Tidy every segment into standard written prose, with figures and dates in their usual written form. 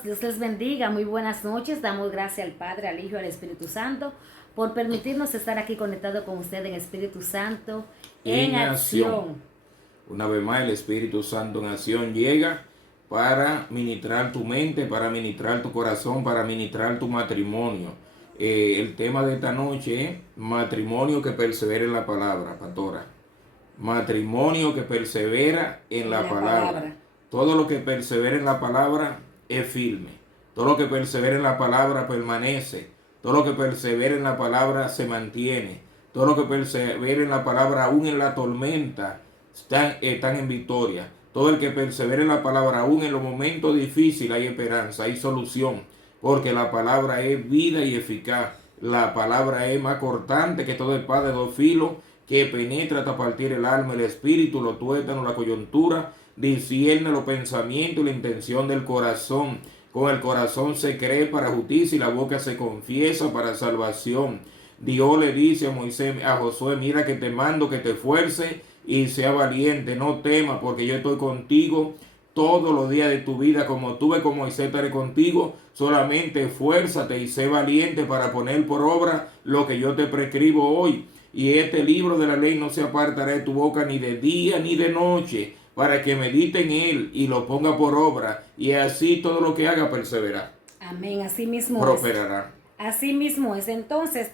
Dios les bendiga, muy buenas noches. Damos gracias al Padre, al Hijo y al Espíritu Santo por permitirnos estar aquí conectados con usted en Espíritu Santo en acción. Una vez más, el Espíritu Santo en acción llega para ministrar tu mente, para ministrar tu corazón, para ministrar tu matrimonio. El tema de esta noche es matrimonio que persevera en la palabra, pastora. Matrimonio que persevera en la palabra. Todo lo que persevera en la palabra es firme. Todo lo que persevera en la palabra permanece. Todo lo que persevera en la palabra se mantiene. Todo lo que persevera en la palabra, aún en la tormenta, están en victoria. Todo el que persevera en la palabra, aún en los momentos difíciles, hay esperanza, hay solución. Porque la palabra es vida y eficaz. La palabra es más cortante que toda espada de dos filos, que penetra hasta partir el alma, el espíritu, los tuétanos, la coyuntura, discierne los pensamientos y la intención del corazón. Con el corazón se cree para justicia y la boca se confiesa para salvación. Dios le dice a Moisés, a Josué, mira que te mando que te esfuerces y sea valiente, no temas porque yo estoy contigo todos los días de tu vida, como tuve con Moisés estaré contigo, solamente esfuérzate y sé valiente para poner por obra lo que yo te prescribo hoy. Y este libro de la ley no se apartará de tu boca ni de día ni de noche, para que medite en él y lo ponga por obra, y así todo lo que haga perseverará. Amén, así mismo prosperará. Así mismo es. Entonces,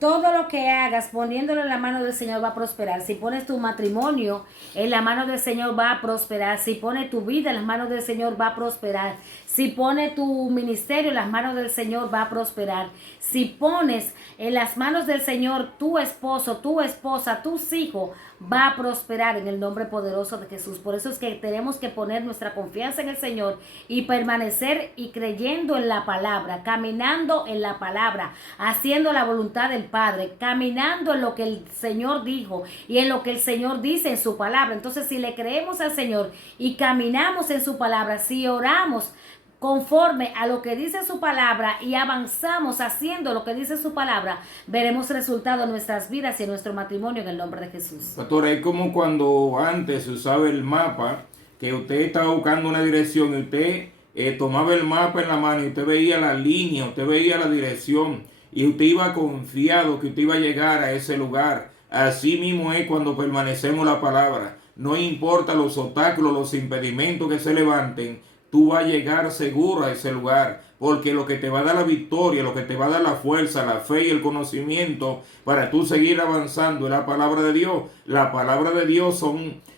todo lo que hagas poniéndolo en la mano del Señor va a prosperar. Si pones tu matrimonio en la mano del Señor va a prosperar. Si pones tu vida en las manos del Señor va a prosperar. Si pones tu ministerio en las manos del Señor va a prosperar. Si pones en las manos del Señor tu esposo, tu esposa, tus hijos, va a prosperar en el nombre poderoso de Jesús. Por eso es que tenemos que poner nuestra confianza en el Señor y permanecer y creyendo en la palabra, caminando en la palabra, haciendo la voluntad del Padre, caminando en lo que el Señor dijo y en lo que el Señor dice en su palabra. Entonces, si le creemos al Señor y caminamos en su palabra, si oramos conforme a lo que dice su palabra y avanzamos haciendo lo que dice su palabra, veremos resultados en nuestras vidas y en nuestro matrimonio en el nombre de Jesús. Pastora, es como cuando antes se usaba el mapa, que usted estaba buscando una dirección y usted tomaba el mapa en la mano y usted veía la línea, usted veía la dirección y usted iba confiado que usted iba a llegar a ese lugar. Así mismo es cuando permanecemos en la palabra. No importa los obstáculos, los impedimentos que se levanten, tú vas a llegar seguro a ese lugar, porque lo que te va a dar la victoria, lo que te va a dar la fuerza, la fe y el conocimiento para tú seguir avanzando es la palabra de Dios. La palabra de Dios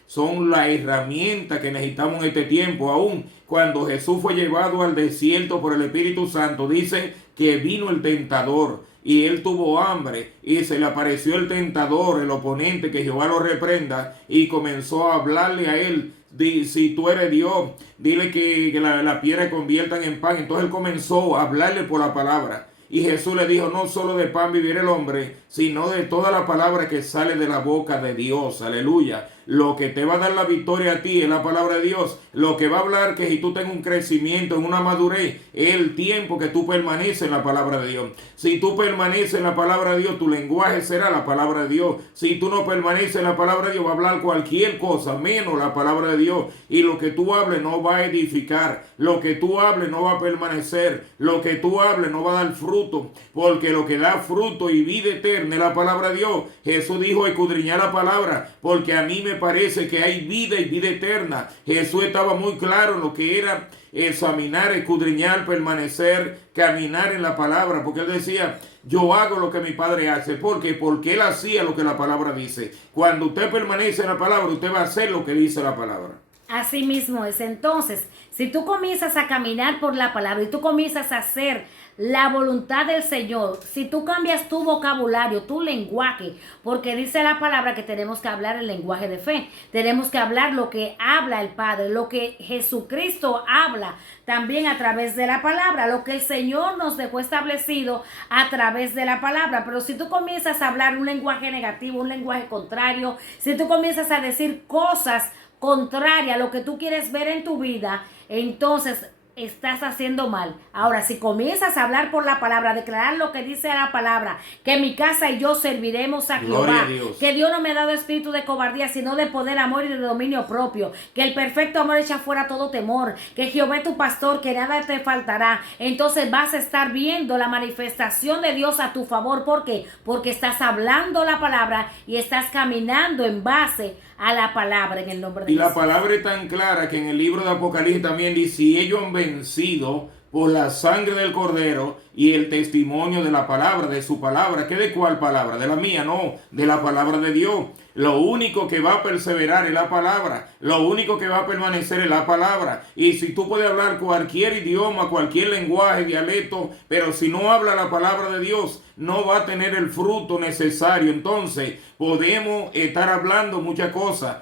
son la herramienta que necesitamos en este tiempo. Aún cuando Jesús fue llevado al desierto por el Espíritu Santo, dice que vino el tentador y él tuvo hambre y se le apareció el tentador, el oponente, que Jehová lo reprenda, y comenzó a hablarle a él. Si tú eres Dios, dile que la piedra conviertan en pan. Entonces él comenzó a hablarle por la palabra. Y Jesús le dijo, no solo de pan vivirá el hombre, sino de toda la palabra que sale de la boca de Dios. Aleluya. Lo que te va a dar la victoria a ti es la palabra de Dios. Lo que va a hablar que si tú tengas un crecimiento, en una madurez, es el tiempo que tú permaneces en la palabra de Dios. Si tú permaneces en la palabra de Dios, tu lenguaje será la palabra de Dios. Si tú no permaneces en la palabra de Dios, va a hablar cualquier cosa, menos la palabra de Dios. Y lo que tú hables no va a edificar. Lo que tú hables no va a permanecer. Lo que tú hables no va a dar fruto. Porque lo que da fruto y vida eterna es la palabra de Dios. Jesús dijo, escudriñar la palabra, porque a mí me parece que hay vida y vida eterna. Jesús estaba muy claro en lo que era examinar, escudriñar, permanecer, caminar en la palabra, porque él decía, yo hago lo que mi padre hace. ¿Por qué? Porque él hacía lo que la palabra dice. Cuando usted permanece en la palabra, usted va a hacer lo que dice la palabra. Así mismo es. Entonces, si tú comienzas a caminar por la palabra y tú comienzas a hacer la voluntad del Señor, si tú cambias tu vocabulario, tu lenguaje, porque dice la palabra que tenemos que hablar el lenguaje de fe, tenemos que hablar lo que habla el Padre, lo que Jesucristo habla también a través de la palabra, lo que el Señor nos dejó establecido a través de la palabra. Pero si tú comienzas a hablar un lenguaje negativo, un lenguaje contrario, si tú comienzas a decir cosas contrarias a lo que tú quieres ver en tu vida, entonces estás haciendo mal. Ahora, si comienzas a hablar por la palabra, a declarar lo que dice la palabra, que mi casa y yo serviremos a Jehová, que Dios no me ha dado espíritu de cobardía, sino de poder, amor y de dominio propio, que el perfecto amor echa fuera todo temor, que Jehová es tu pastor, que nada te faltará. Entonces vas a estar viendo la manifestación de Dios a tu favor. ¿Por qué? Porque estás hablando la palabra y estás caminando en base a la palabra, en el nombre de Jesús. Y la palabra es tan clara que en el libro de Apocalipsis también dice: y ellos han vencido por la sangre del Cordero y el testimonio de la palabra, de su palabra. ¿Qué de cuál palabra? De la mía, no, de la palabra de Dios. Lo único que va a perseverar es la palabra. Lo único que va a permanecer es la palabra. Y si tú puedes hablar cualquier idioma, cualquier lenguaje, dialecto, pero si no habla la palabra de Dios, no va a tener el fruto necesario. Entonces, podemos estar hablando muchas cosas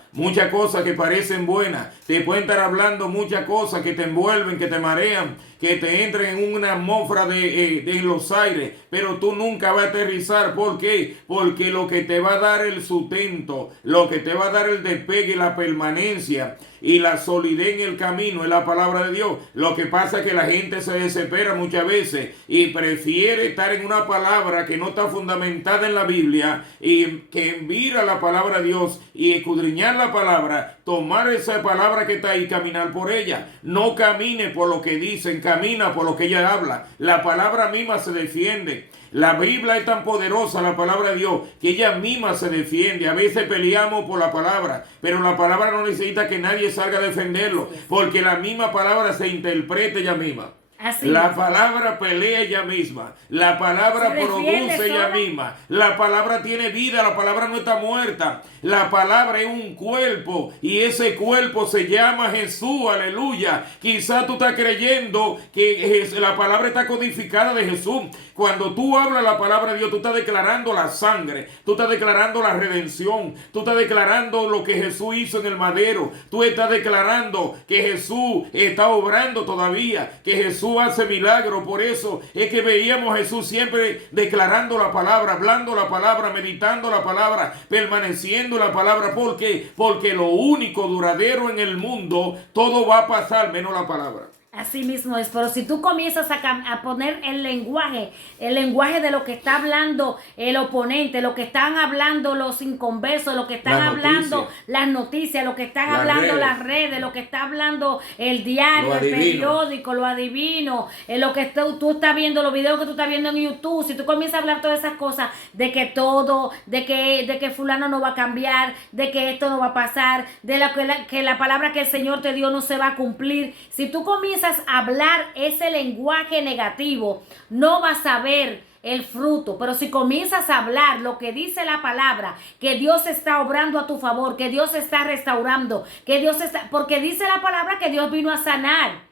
que parecen buenas. Te pueden estar hablando muchas cosas que te envuelven, que te marean, que te entren en una atmósfera de los aires, pero tú nunca vas a aterrizar. ¿Por qué? Porque lo que te va a dar el sustento, lo que te va a dar el despegue y la permanencia y la solidez en el camino es la palabra de Dios. Lo que pasa es que la gente se desespera muchas veces y prefiere estar en una palabra que no está fundamentada en la Biblia, y que mira la palabra de Dios y escudriñar la palabra, tomar esa palabra que está ahí y caminar por ella. No camine por lo que dicen, camina por lo que ella habla. La palabra misma se defiende. La Biblia es tan poderosa, la palabra de Dios, que ella misma se defiende. A veces peleamos por la palabra, pero la palabra no necesita que nadie salga a defenderlo, porque la misma palabra se interpreta ella misma. Así la es. palabra pelea ella misma, la palabra produce ella misma, la palabra tiene vida, la palabra no está muerta, la palabra es un cuerpo y ese cuerpo se llama Jesús, aleluya. Quizás tú estás creyendo que la palabra está codificada de Jesús. Cuando tú hablas la palabra de Dios, tú estás declarando la sangre, tú estás declarando la redención, tú estás declarando lo que Jesús hizo en el madero, tú estás declarando que Jesús está obrando todavía, que Jesús hace milagros. Por eso es que veíamos a Jesús siempre declarando la palabra, hablando la palabra, meditando la palabra, permaneciendo la palabra. ¿Por qué? Porque lo único duradero en el mundo, todo va a pasar menos la palabra. Así mismo es, pero si tú comienzas a poner el lenguaje de lo que está hablando el oponente, lo que están hablando los inconversos, lo que están hablando las noticias, lo que están hablando las redes, lo que está hablando el diario, el periódico, lo adivino, lo que tú estás viendo, los videos que tú estás viendo en YouTube, si tú comienzas a hablar todas esas cosas, de que todo, de que fulano no va a cambiar, de que esto no va a pasar, que la palabra que el Señor te dio no se va a cumplir, si tú comienzas a hablar ese lenguaje negativo, no vas a ver el fruto. Pero si comienzas a hablar lo que dice la palabra, que Dios está obrando a tu favor, que Dios está restaurando, que Dios está, porque dice la palabra que Dios vino a sanar,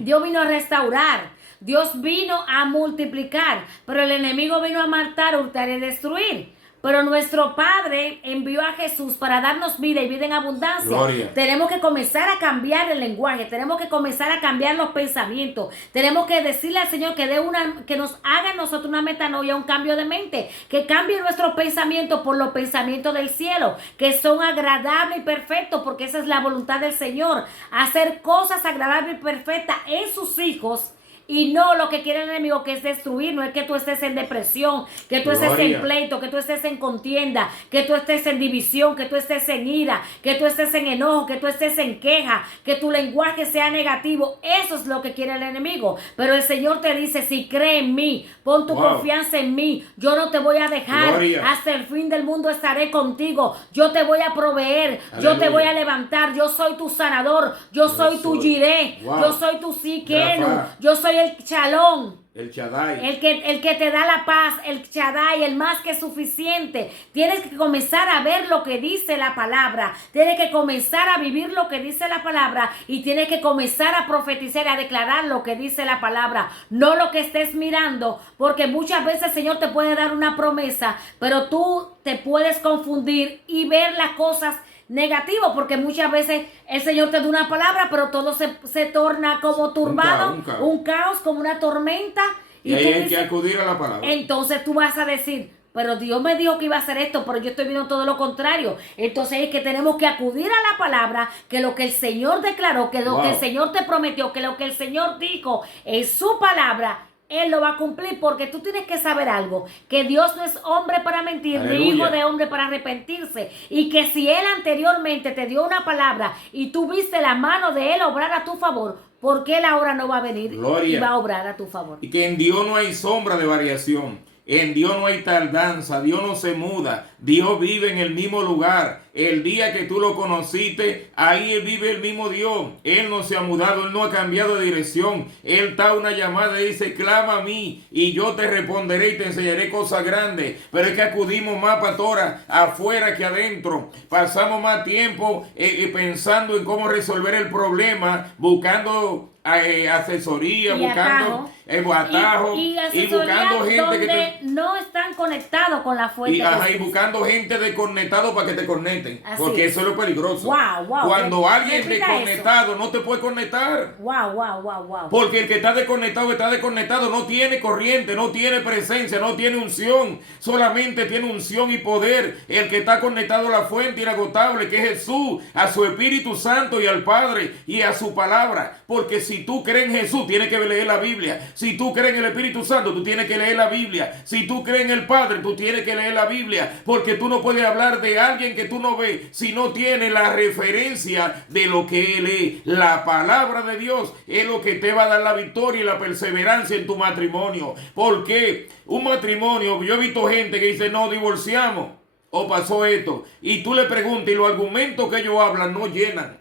Dios vino a restaurar, Dios vino a multiplicar, pero el enemigo vino a matar, hurtar y destruir. Pero nuestro Padre envió a Jesús para darnos vida y vida en abundancia. Gloria. Tenemos que comenzar a cambiar el lenguaje, tenemos que comenzar a cambiar los pensamientos, tenemos que decirle al Señor que nos haga en nosotros una metanoia, un cambio de mente, que cambie nuestros pensamientos por los pensamientos del cielo, que son agradables y perfectos, porque esa es la voluntad del Señor, hacer cosas agradables y perfectas en sus hijos. Y no lo que quiere el enemigo, que es destruir. No es que tú estés en depresión, que tú estés en pleito, que tú estés en contienda, que tú estés en división, que tú estés en ira, que tú estés en enojo, que tú estés en queja, que tu lenguaje sea negativo. Eso es lo que quiere el enemigo. Pero el Señor te dice: si cree en mí, pon tu confianza en mí, yo no te voy a dejar. Hasta el fin del mundo estaré contigo. Yo te voy a proveer. Aleluya. Yo te voy a levantar. Yo soy tu sanador. Yo soy tu Jireh. Yo soy tu Siquenu. Yo soy el Shalom, el Shaddai, el que te da la paz, el Shaddai, el más que suficiente. Tienes que comenzar a ver lo que dice la palabra, tienes que comenzar a vivir lo que dice la palabra y tienes que comenzar a profetizar, a declarar lo que dice la palabra, no lo que estés mirando, porque muchas veces el Señor te puede dar una promesa, pero tú te puedes confundir y ver las cosas negativo, porque muchas veces el Señor te da una palabra, pero todo se torna como turbado, un caos, como una tormenta. Y ahí hay que acudir a la palabra. Entonces tú vas a decir: pero Dios me dijo que iba a hacer esto, pero yo estoy viendo todo lo contrario. Entonces es que tenemos que acudir a la palabra, que lo que el Señor declaró, que lo que el Señor te prometió, que lo que el Señor dijo en su palabra, Él lo va a cumplir, porque tú tienes que saber algo, que Dios no es hombre para mentir, Aleluya. ni hijo de hombre para arrepentirse, y que si Él anteriormente te dio una palabra y tú viste la mano de Él obrar a tu favor, ¿por qué Él ahora no va a venir Gloria. y va a obrar a tu favor? Y que en Dios no hay sombra de variación. En Dios no hay tardanza, Dios no se muda, Dios vive en el mismo lugar. El día que tú lo conociste, ahí vive el mismo Dios. Él no se ha mudado, Él no ha cambiado de dirección. Él da una llamada y dice, clama a mí y yo te responderé y te enseñaré cosas grandes. Pero es que acudimos más, pastora, afuera que adentro. Pasamos más tiempo pensando en cómo resolver el problema, buscando asesoría, Y buscando atajos y buscando gente donde que no están conectados con la fuente. y buscando gente desconectado para que te conecten. Así Porque es. eso es lo peligroso. Wow. Cuando alguien Repita desconectado no te puede conectar. Wow. Porque el que está desconectado, no tiene corriente, no tiene presencia, no tiene unción. Solamente tiene unción y poder. El que está conectado a la fuente inagotable, que es Jesús, a su Espíritu Santo y al Padre y a su palabra. Porque si tú crees en Jesús, tienes que leer la Biblia. Si tú crees en el Espíritu Santo, tú tienes que leer la Biblia. Si tú crees en el Padre, tú tienes que leer la Biblia. Porque tú no puedes hablar de alguien que tú no ves si no tiene la referencia de lo que Él es. La palabra de Dios es lo que te va a dar la victoria y la perseverancia en tu matrimonio. Porque un matrimonio, yo he visto gente que dice, no, divorciamos o pasó esto. Y tú le preguntas y los argumentos que ellos hablan no llenan.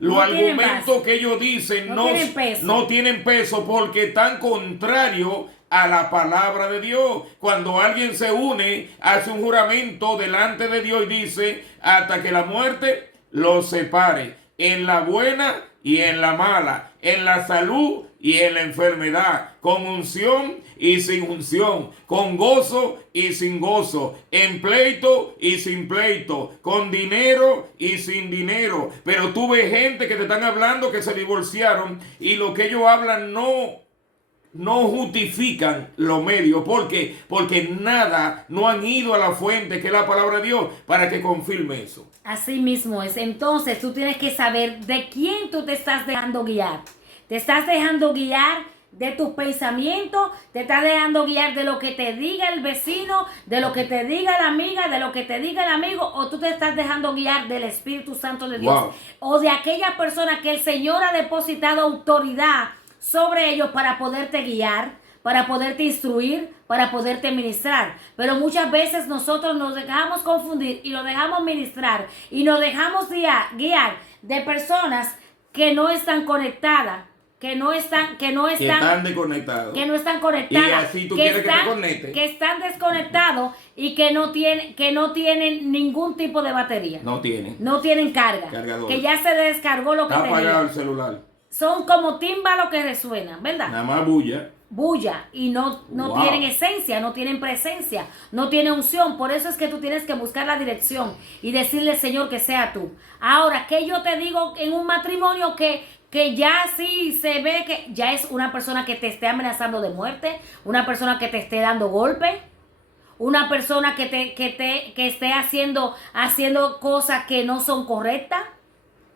Los argumentos que ellos dicen no tienen peso porque están contrarios a la palabra de Dios. Cuando alguien se une, hace un juramento delante de Dios y dice, hasta que la muerte los separe, en la buena y en la mala, en la salud y en la enfermedad, con unción y sin unción, con gozo y sin gozo, en pleito y sin pleito, con dinero y sin dinero. Pero tú ves gente que te están hablando que se divorciaron y lo que ellos hablan no justifican los medios. ¿Por qué? Porque no han ido a la fuente que es la palabra de Dios para que confirme eso. Así mismo es. Entonces tú tienes que saber de quién tú te estás dejando guiar. Te estás dejando guiar de tus pensamientos, te estás dejando guiar de lo que te diga el vecino, de lo que te diga la amiga, de lo que te diga el amigo, o tú te estás dejando guiar del Espíritu Santo de Dios, o de aquella persona que el Señor ha depositado autoridad sobre ellos para poderte guiar, para poderte instruir, para poderte ministrar. Pero muchas veces nosotros nos dejamos confundir y nos dejamos ministrar y nos dejamos guiar de personas que no están conectadas, que no están desconectados, que no están conectadas, y así tú quieres que te conecten, que están desconectados y que no tienen ningún tipo de batería, no tienen cargador, que ya se descargó lo que está apagado tenían. el celular. Son como tímbalos que resuenan, ¿verdad? Nada más bulla y no tienen esencia, no tienen presencia, no tienen unción. Por eso es que tú tienes que buscar la dirección y decirle, Señor, que sea tú. Ahora, ¿qué yo te digo en un matrimonio que ya sí se ve que ya es una persona que te esté amenazando de muerte, una persona que te esté dando golpe, una persona que esté haciendo cosas que no son correctas?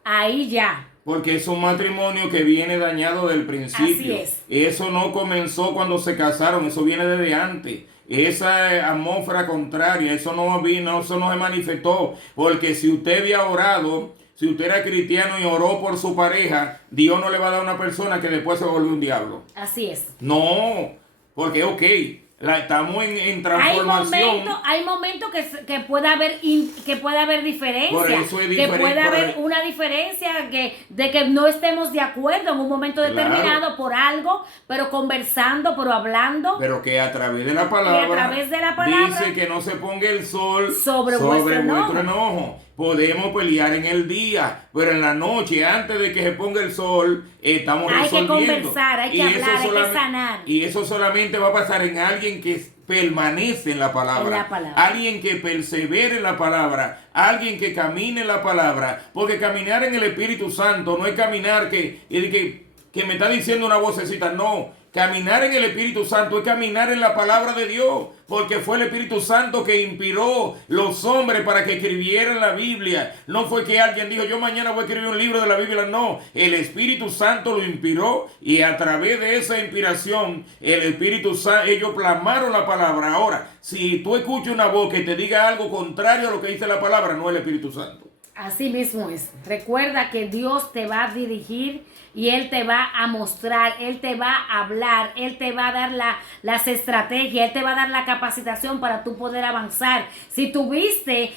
Ahí ya. Porque es un matrimonio que viene dañado del principio. Así es. Eso no comenzó cuando se casaron, eso viene desde antes. Esa atmósfera contraria, eso no se manifestó. Porque si usted había orado, si usted era cristiano y oró por su pareja, Dios no le va a dar a una persona que después se vuelve un diablo. Así es. No, porque estamos en transformación. Hay momentos que puede haber diferencia. Por eso es diferente. Que puede haber una diferencia de que no estemos de acuerdo en un momento determinado por algo, pero conversando, pero hablando. Pero que a través de la palabra dice que no se ponga el sol sobre vuestro enojo. Podemos pelear en el día, pero en la noche, antes de que se ponga el sol, estamos resolviendo. Hay que conversar, hay que hablar, hay que sanar. Y eso solamente va a pasar en alguien que permanece en la palabra. Alguien que persevere en la palabra. Alguien que camine en la palabra. Porque caminar en el Espíritu Santo no es caminar que que me está diciendo una vocecita. No, caminar en el Espíritu Santo es caminar en la palabra de Dios, porque fue el Espíritu Santo que inspiró los hombres para que escribieran la Biblia. No fue que alguien dijo, yo mañana voy a escribir un libro de la Biblia. No, el Espíritu Santo lo inspiró, y a través de esa inspiración, el Espíritu Santo, ellos plasmaron la palabra. Ahora, si tú escuchas una voz que te diga algo contrario a lo que dice la palabra, no es el Espíritu Santo. Así mismo es. Recuerda que Dios te va a dirigir y Él te va a mostrar, Él te va a hablar, Él te va a dar las estrategias, Él te va a dar la capacitación para tú poder avanzar. Si tuviste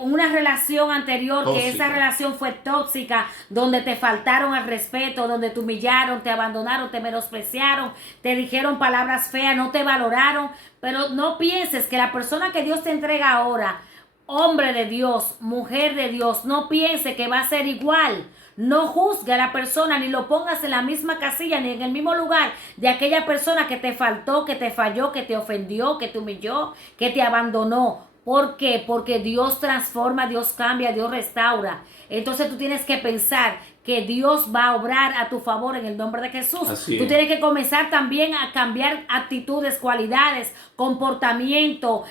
una relación anterior, tóxica, que esa relación fue tóxica, donde te faltaron al respeto, donde te humillaron, te abandonaron, te menospreciaron, te dijeron palabras feas, no te valoraron, pero no pienses que la persona que Dios te entrega ahora, hombre de Dios, mujer de Dios, no piense que va a ser igual. No juzgue a la persona, ni lo pongas en la misma casilla, ni en el mismo lugar de aquella persona que te faltó, que te falló, que te ofendió, que te humilló, que te abandonó. ¿Por qué? Porque Dios transforma, Dios cambia, Dios restaura. Entonces tú tienes que pensar que Dios va a obrar a tu favor en el nombre de Jesús. Tú tienes que comenzar también a cambiar actitudes, cualidades, comportamiento,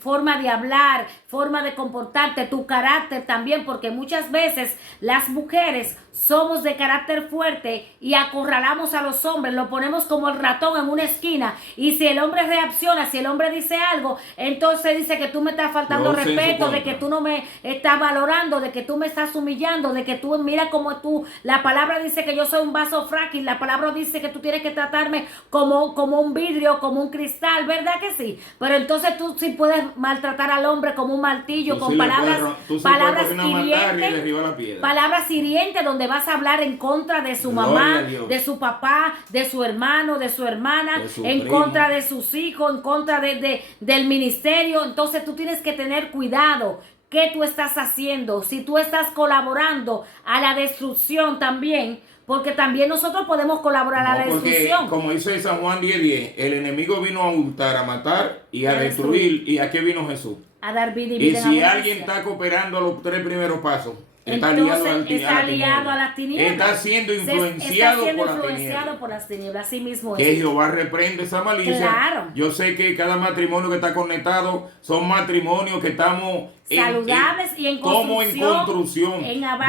forma de hablar, forma de comportarte, tu carácter también, porque muchas veces las mujeres somos de carácter fuerte y acorralamos a los hombres, lo ponemos como el ratón en una esquina, y si el hombre reacciona, si el hombre dice algo, entonces dice que tú me estás faltando respeto, de que tú no me estás valorando, de que tú me estás humillando, de que tú, mira como tú, la palabra dice que yo soy un vaso frágil, la palabra dice que tú tienes que tratarme como un vidrio, como un cristal, ¿verdad que sí? Pero entonces tú sí puedes maltratar al hombre como un martillo, tú con sí palabras hirientes, donde vas a hablar en contra de su mamá, de su papá, de su hermano, de su hermana, en contra de sus hijos, en contra del ministerio. Entonces tú tienes que tener cuidado. ¿Qué tú estás haciendo? Si tú estás colaborando a la destrucción también, porque también nosotros podemos colaborar a la destrucción. Como dice San Juan 10:10, el enemigo vino a hurtar, a matar y a destruir. ¿Y a qué vino Jesús? A dar vida y vida. Y si alguien está cooperando a los 3 primeros pasos, está liado a las tinieblas. Está siendo influenciado por las tinieblas. Así mismo es. Que Jehová reprende esa malicia. Claro. Yo sé que cada matrimonio que está conectado son matrimonios que estamos saludables y en construcción.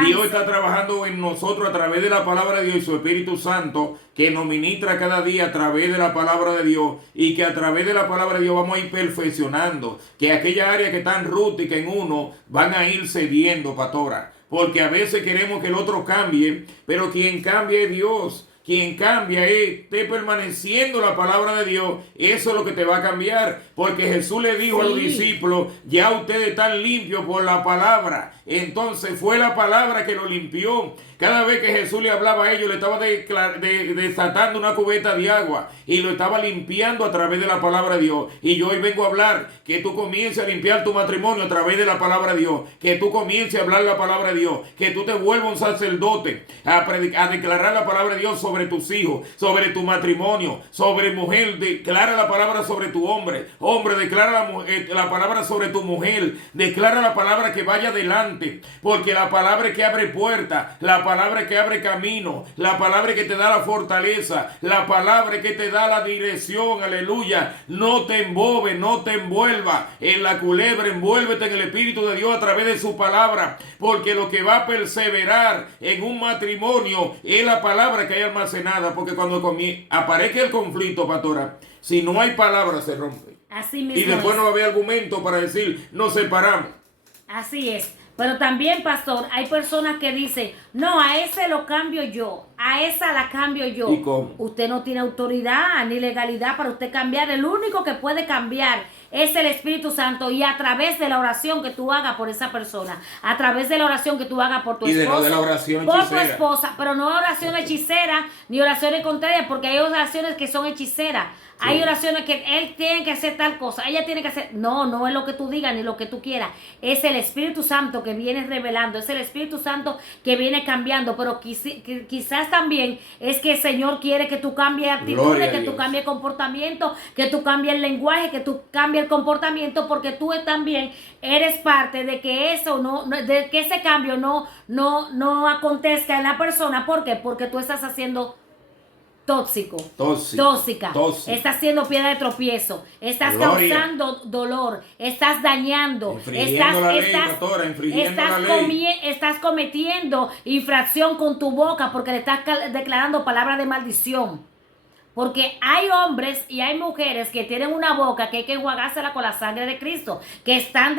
Dios está trabajando en nosotros a través de la palabra de Dios y su Espíritu Santo, que nos ministra cada día a través de la palabra de Dios, y que a través de la palabra de Dios vamos a ir perfeccionando, que aquellas áreas que están rústicas en uno van a ir cediendo, pastora. Porque a veces queremos que el otro cambie, pero quien cambia es Dios. Quien cambia es esté permaneciendo la palabra de Dios. Eso es lo que te va a cambiar. Porque Jesús le dijo a los discípulos, ya ustedes están limpios por la palabra. Entonces fue la palabra que lo limpió. Cada vez que Jesús le hablaba a ellos, le estaba desatando una cubeta de agua y lo estaba limpiando a través de la palabra de Dios. Y yo hoy vengo a hablar que tú comiences a limpiar tu matrimonio a través de la palabra de Dios, que tú comiences a hablar la palabra de Dios, que tú te vuelvas un sacerdote a declarar la palabra de Dios sobre tus hijos, sobre tu matrimonio, sobre mujer. Declara la palabra sobre tu hombre. Hombre, declara la palabra sobre tu mujer. Declara la palabra que vaya adelante, porque la palabra que abre puertas, la palabra que abre camino, la palabra que te da la fortaleza, la palabra que te da la dirección, aleluya. No te embobes, no te envuelva en la culebra, envuélvete en el Espíritu de Dios a través de su palabra, porque lo que va a perseverar en un matrimonio es la palabra que hay almacenada, porque cuando aparezca el conflicto, pastora, si no hay palabra se rompe. Así mismo. Y después no va a haber argumento para decir nos separamos. Así es. Pero también, pastor, hay personas que dicen, no, a ese lo cambio yo, a esa la cambio yo. ¿Y cómo? Usted no tiene autoridad ni legalidad para usted cambiar. El único que puede cambiar es el Espíritu Santo, y a través de la oración que tú hagas por esa persona, a través de la oración que tú hagas por tu esposa, de la oración por hechicera. Tu esposa, pero no oraciones hechiceras ni oraciones contrarias, porque hay oraciones que son hechiceras. Sí. Hay oraciones que él tiene que hacer tal cosa, ella tiene que hacer. No es lo que tú digas ni lo que tú quieras. Es el Espíritu Santo que viene revelando, es el Espíritu Santo que viene cambiando, pero quizás también es que el Señor quiere que tú cambies actitudes, que tú cambies comportamiento, que tú cambies el lenguaje, que tú cambies el comportamiento, porque tú también eres parte de que eso de que ese cambio no acontezca en la persona. ¿Por qué? Porque tú estás haciendo tóxica, estás haciendo piedra de tropiezo, estás causando dolor, estás dañando, estás cometiendo infracción con tu boca porque le estás declarando palabras de maldición. Porque hay hombres y hay mujeres que tienen una boca que hay que enjuagársela con la sangre de Cristo, que están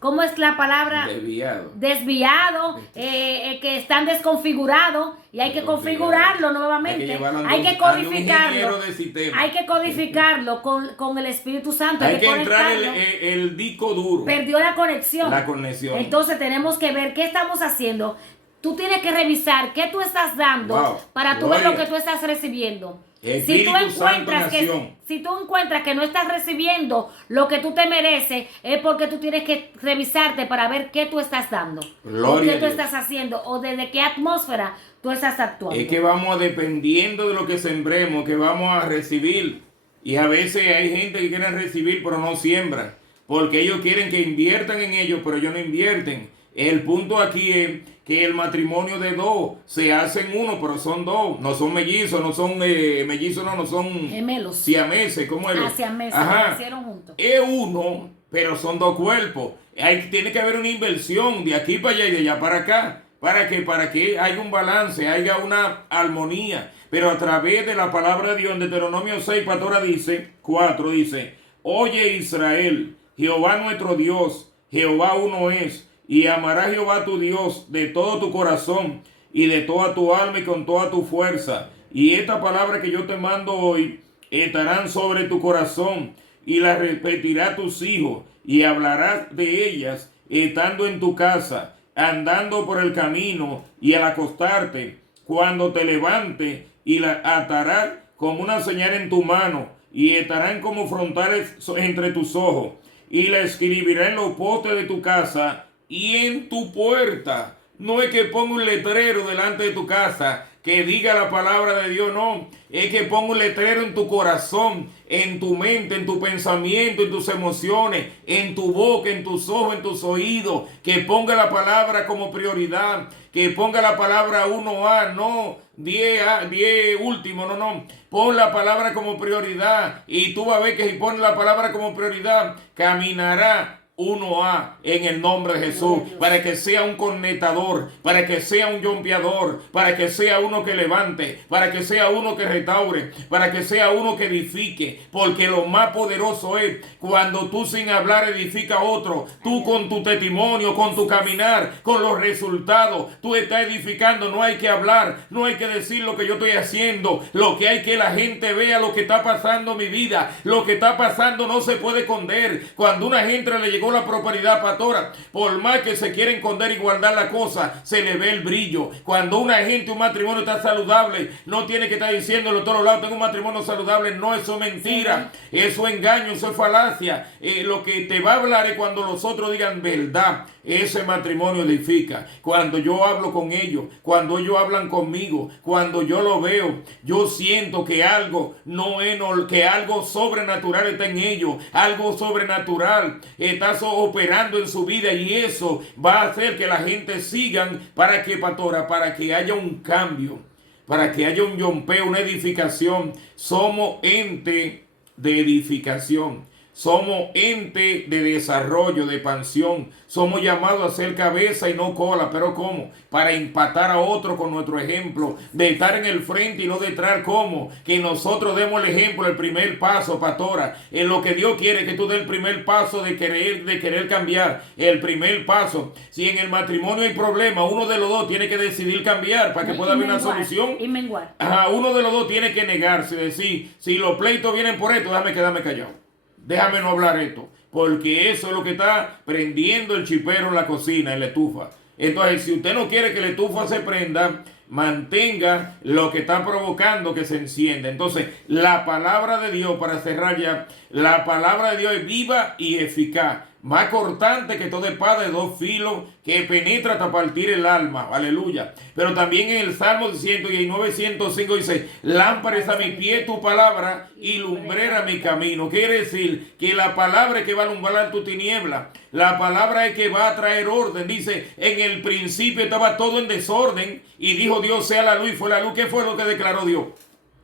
¿cómo es la palabra? Desviado, que están desconfigurados y hay que configurarlo nuevamente. Hay que codificarlo. Hay que codificarlo con el Espíritu Santo. Hay que entrar el disco duro. Perdió la conexión. conexión. Entonces tenemos que ver qué estamos haciendo. Tú tienes que revisar qué tú estás dando para tú ver lo que tú estás recibiendo. Si tú encuentras que no estás recibiendo lo que tú te mereces, es porque tú tienes que revisarte para ver qué tú estás dando, o qué tú estás haciendo, o desde qué atmósfera tú estás actuando. Es que dependiendo de lo que sembremos, que vamos a recibir. Y a veces hay gente que quiere recibir pero no siembra, porque ellos quieren que inviertan en ellos, pero ellos no invierten. El punto aquí es que el matrimonio de dos se hacen uno, pero son dos, no son mellizos, no son no son gemelos, siameses, ¿cómo es? Siameses, nacieron juntos. Es uno, pero son dos cuerpos. Tiene que haber una inversión de aquí para allá y de allá para acá, para que haya un balance, haya una armonía. Pero a través de la palabra de Dios, en Deuteronomio 6, pastora, dice, 4, dice: oye Israel, Jehová nuestro Dios, Jehová uno es. Y amarás a Jehová tu Dios de todo tu corazón y de toda tu alma y con toda tu fuerza. Y esta palabra que yo te mando hoy estarán sobre tu corazón y las repetirá a tus hijos y hablarás de ellas estando en tu casa, andando por el camino y al acostarte, cuando te levantes, y la atarás como una señal en tu mano y estarán como frontales entre tus ojos, y la escribirás en los postes de tu casa y en tu puerta. No es que ponga un letrero delante de tu casa que diga la palabra de Dios, no. Es que ponga un letrero en tu corazón, en tu mente, en tu pensamiento, en tus emociones, en tu boca, en tus ojos, en tus oídos. Que ponga la palabra como prioridad. Que ponga la palabra 1A, no 10 último, no. Pon la palabra como prioridad. Y tú vas a ver que si pones la palabra como prioridad, caminará 1A en el nombre de Jesús, para que sea un conectador, para que sea un yompeador, para que sea uno que levante, para que sea uno que restaure, para que sea uno que edifique, porque lo más poderoso es cuando tú sin hablar edifica a otro, tú con tu testimonio, con tu caminar, con los resultados, tú estás edificando. No hay que hablar, no hay que decir lo que yo estoy haciendo, lo que hay que la gente vea lo que está pasando en mi vida, lo que está pasando no se puede esconder. Cuando una gente le llegó la prosperidad, pastora, por más que se quiera esconder y guardar la cosa, se le ve el brillo. Cuando una gente, un matrimonio está saludable, no tiene que estar diciéndolo a todos lados: tengo un matrimonio saludable. No, eso es mentira, eso es engaño, eso es falacia. Lo que te va a hablar es cuando los otros digan verdad. Ese matrimonio edifica. Cuando yo hablo con ellos, cuando ellos hablan conmigo, cuando yo lo veo, yo siento que algo que algo sobrenatural está en ellos, algo sobrenatural está operando en su vida, y eso va a hacer que la gente sigan. ¿Para qué, pastora? Para que haya un cambio, para que haya un yompeo, una edificación. Somos ente de edificación. Somos ente de desarrollo, de expansión. Somos llamados a ser cabeza y no cola. ¿Pero cómo? Para impactar a otro con nuestro ejemplo. De estar en el frente y no detrás. ¿Cómo? Que nosotros demos el ejemplo, el primer paso, pastora. En lo que Dios quiere, que tú des el primer paso de querer cambiar. El primer paso. Si en el matrimonio hay problema, uno de los dos tiene que decidir cambiar para que pueda haber una solución. Y menguar. Uno de los dos tiene que negarse. Decir, si los pleitos vienen por esto, déjame quedarme callado. Déjame no hablar esto, porque eso es lo que está prendiendo el chipero en la cocina, en la estufa. Entonces, si usted no quiere que la estufa se prenda, mantenga lo que está provocando que se encienda. Entonces, la palabra de Dios, para cerrar ya, la palabra de Dios es viva y eficaz. más cortante que toda espada de dos filos, que penetra hasta partir el alma. Aleluya. Pero también en el Salmo 119, 105 dice, lámpara es a mi pie tu palabra y lumbrera mi camino. Quiere decir que la palabra es que va a alumbrar tu tiniebla. La palabra es que va a traer orden. Dice, en el principio estaba todo en desorden y dijo Dios sea la luz y fue la luz. ¿Qué fue lo que declaró Dios?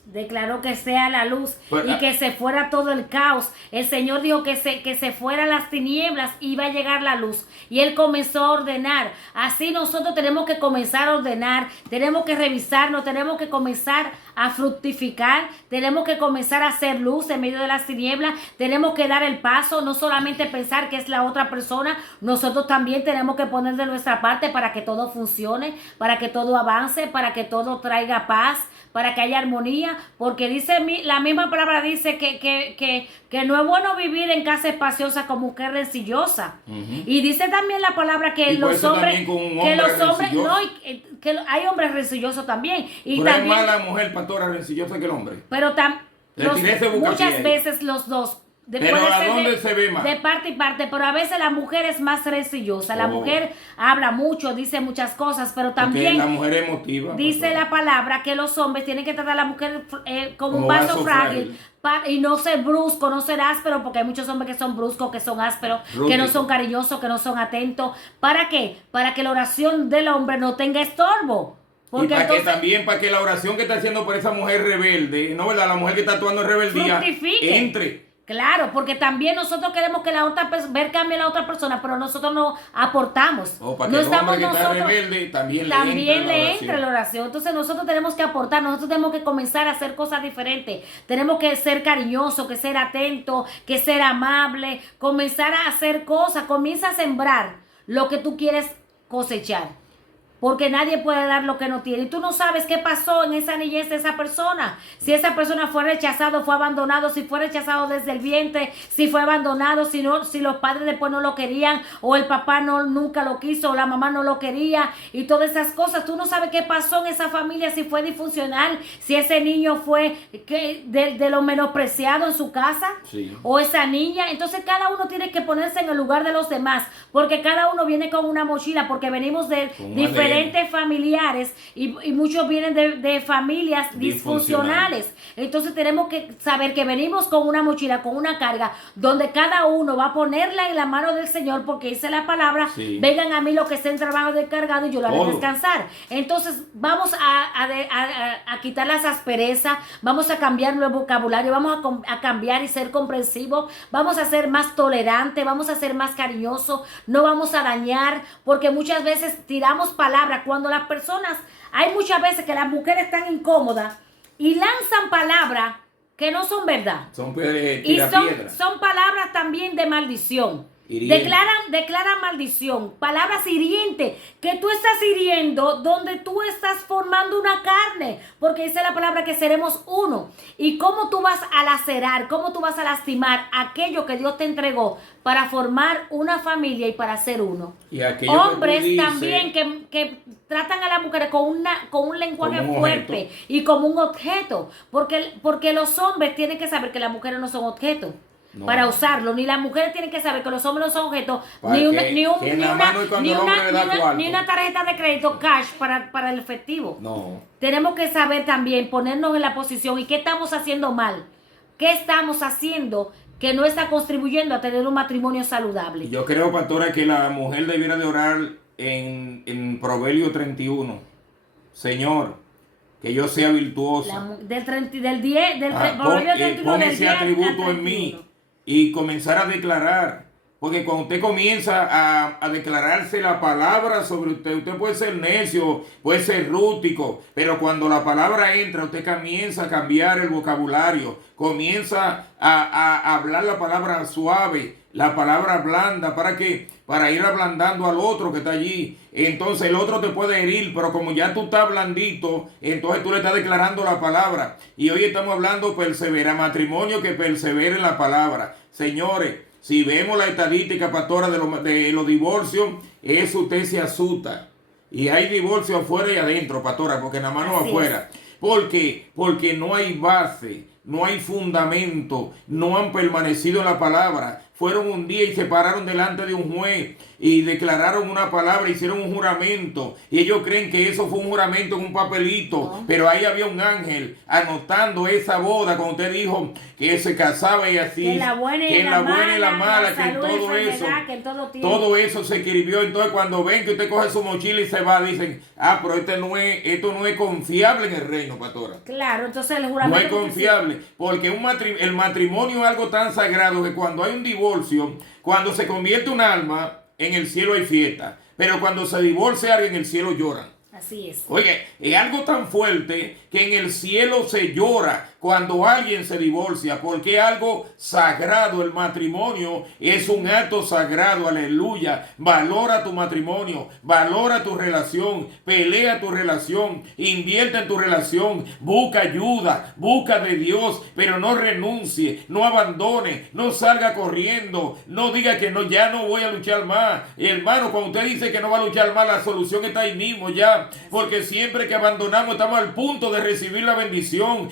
Declaró que sea la luz Pues, y que se fuera todo el caos. El Señor dijo que se fueran las tinieblas, iba a llegar la luz. Y Él comenzó a ordenar. Así nosotros tenemos que comenzar a ordenar, tenemos que revisarnos, tenemos que comenzar a fructificar, tenemos que comenzar a hacer luz en medio de las tinieblas, tenemos que dar el paso, no solamente pensar que es la otra persona, nosotros también tenemos que poner de nuestra parte para que todo funcione, para que todo avance, para que todo traiga paz, para que haya armonía, porque dice la misma palabra dice que no es bueno vivir en casa espaciosa como mujer rencillosa. Y dice también la palabra que Y por los eso hombres, también con un que hombre los hombres, rencilloso. no, que hay hombres rencillosos también. Y Pero es también, más la mujer, pastora, rencillosa que el hombre. pero Retiré ese bucapié muchas ahí. veces los dos. Pero puede ¿a ser dónde se ve más? De parte y parte, pero a veces la mujer es más rencillosa. La Oh. mujer habla mucho, dice muchas cosas, pero Porque también la mujer es emotiva. dice pastora. la palabra que los hombres tienen que tratar a la mujer como un Como vaso vaso frágil y no ser brusco, no ser áspero, porque hay muchos hombres que son bruscos, que son ásperos, que no Rústicos. son cariñosos, que no son atentos. ¿Para qué? Para que la oración del hombre no tenga estorbo. Y Porque para entonces que también, para que la oración que está haciendo por esa mujer rebelde, no, ¿verdad? La mujer que está actuando en rebeldía, fructifique. entre. Claro, porque también nosotros queremos que la otra ver cambio a la otra persona, pero nosotros no aportamos. O para No que el hombre que está nosotros- rebelde también le entra la oración. Entonces nosotros tenemos que aportar, nosotros tenemos que comenzar a hacer cosas diferentes. Tenemos que ser cariñosos, que ser atentos, que ser amables, comenzar a hacer cosas, comienza a sembrar lo que tú quieres cosechar. Porque nadie puede dar lo que no tiene. Y tú no sabes qué pasó en esa niñez de esa persona. Si esa persona fue rechazado, fue abandonado, si fue rechazado desde el vientre, si fue abandonado, si los padres después no lo querían, o el papá nunca lo quiso, o la mamá no lo quería, y todas esas cosas. Tú no sabes qué pasó en esa familia, si fue disfuncional, si ese niño fue de lo menospreciado en su casa, Sí. o esa niña. Entonces cada uno tiene que ponerse en el lugar de los demás, porque cada uno viene con una mochila, porque venimos de Con un diferentes ADN. familiares y muchos vienen de familias disfuncionales. Entonces tenemos que saber que venimos con una mochila, con una carga, donde cada uno va a ponerla en la mano del Señor, porque dice la palabra, Sí. vengan a mí los que estén trabajo descargados y yo lo haré Todo. descansar. Entonces vamos a quitar las asperezas, vamos a cambiar nuestro vocabulario, vamos a cambiar y ser comprensivos, vamos a ser más tolerantes, vamos a ser más cariñosos, no vamos a dañar, porque muchas veces tiramos palabras cuando las personas, hay muchas veces que las mujeres están incómodas y lanzan palabras que no son verdad. Son Y tirapiedras. son palabras también de maldición. Hiriente. Declaran maldición, palabras hirientes, que tú estás hiriendo donde tú estás formando una carne, porque dice la palabra que seremos uno. Y cómo tú vas a lacerar, cómo tú vas a lastimar aquello que Dios te entregó para formar una familia y para ser uno. Y aquello que tú Hombres dices, también que tratan a las mujeres con un lenguaje Como un fuerte objeto. y como un objeto, porque los hombres tienen que saber que las mujeres no son objetos. No. Para usarlo, ni las mujeres tienen que saber que los hombres no son objetos, Para ni una, que- ni un- que en ni la una- mano es cuando ni el una- hombre le da ni una- cuarto. ni una tarjeta de crédito cash para el efectivo. No. Tenemos que saber también ponernos en la posición y qué estamos haciendo mal, qué estamos haciendo que no está contribuyendo a tener un matrimonio saludable. Y yo creo, pastora, que la mujer debiera de orar en Proverbio 31. Señor, que yo sea virtuosa. Del 30, del 10, del Ah, Proverbio pon 31, pon del ese 10 al atributo en 31. mí y comenzar a declarar. Porque cuando usted comienza a declararse la palabra sobre usted puede ser necio, puede ser rústico, pero cuando la palabra entra, usted comienza a cambiar el vocabulario, comienza a hablar la palabra suave, la palabra blanda. ¿Para qué? Para ir ablandando al otro que está allí. Entonces el otro te puede herir, pero como ya tú estás blandito, entonces tú le estás declarando la palabra. Y hoy estamos hablando persevera, matrimonio que persevere en la palabra. Señores, si vemos la estadística, pastora, de los divorcios, eso usted se asusta. Y hay divorcio afuera y adentro, pastora, porque nada más no Así afuera. ¿Por qué? Porque no hay base. no hay fundamento, no han permanecido en la palabra. Fueron un día y se pararon delante de un juez y declararon una palabra, hicieron un juramento. Y ellos creen que eso fue un juramento en un papelito, pero ahí había un ángel anotando esa boda cuando usted dijo que se casaba y así. Que en la buena y en la mala, que en todo eso, todo eso se escribió. Entonces cuando ven que usted coge su mochila y se va, dicen, pero esto no es confiable en el reino, pastora. Claro, entonces el juramento no es confiable, porque el matrimonio es algo tan sagrado que cuando hay un divorcio, cuando se convierte un alma, en el cielo hay fiesta, pero cuando se divorcia alguien, en el cielo lloran. Así es. Oye, es algo tan fuerte que en el cielo se llora cuando alguien se divorcia, porque es algo sagrado. El matrimonio es un acto sagrado, aleluya. Valora tu matrimonio, valora tu relación, pelea tu relación, invierte en tu relación, busca ayuda, busca de Dios, pero no renuncie, no abandone, no salga corriendo, no diga que no, ya no voy a luchar más. Hermano, cuando usted dice que no va a luchar más, la solución está ahí mismo ya, porque siempre que abandonamos estamos al punto de recibir la bendición.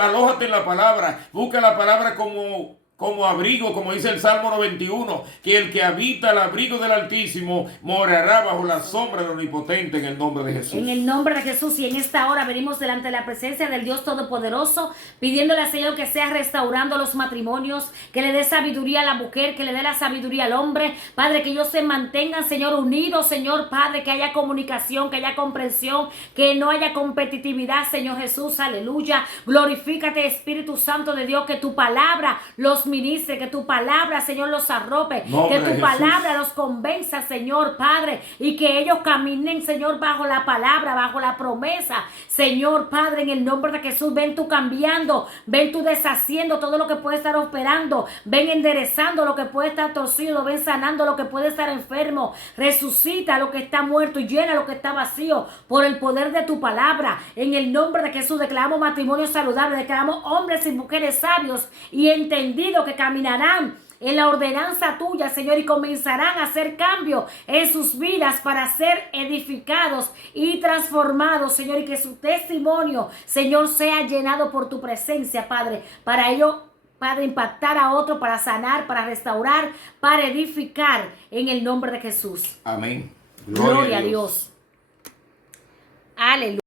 Alójate en la palabra, busca la palabra como abrigo, como dice el Salmo 91, que el que habita el abrigo del Altísimo morará bajo la sombra del Omnipotente, en el nombre de Jesús. En el nombre de Jesús, y en esta hora venimos delante de la presencia del Dios Todopoderoso, pidiéndole al Señor que sea restaurando los matrimonios, que le dé sabiduría a la mujer, que le dé la sabiduría al hombre. Padre, que ellos se mantengan, Señor, unidos, Señor, Padre, que haya comunicación, que haya comprensión, que no haya competitividad, Señor Jesús, aleluya. Glorifícate, Espíritu Santo de Dios, que tu palabra los ministre, que tu palabra, Señor, los arrope, que tu palabra los convenza, Señor, Padre, y que ellos caminen, Señor, bajo la palabra, bajo la promesa, Señor, Padre, en el nombre de Jesús. Ven tú cambiando, ven tú deshaciendo todo lo que puede estar operando, ven enderezando lo que puede estar torcido, ven sanando lo que puede estar enfermo, resucita lo que está muerto y llena lo que está vacío por el poder de tu palabra. En el nombre de Jesús declaramos matrimonio saludable, declaramos hombres y mujeres sabios y entendidos que caminarán en la ordenanza tuya, Señor, y comenzarán a hacer cambio en sus vidas para ser edificados y transformados, Señor, y que su testimonio, Señor, sea llenado por tu presencia, Padre, para ello, Padre, impactar a otro, para sanar, para restaurar, para edificar, en el nombre de Jesús. Amén. Gloria a Dios. Aleluya.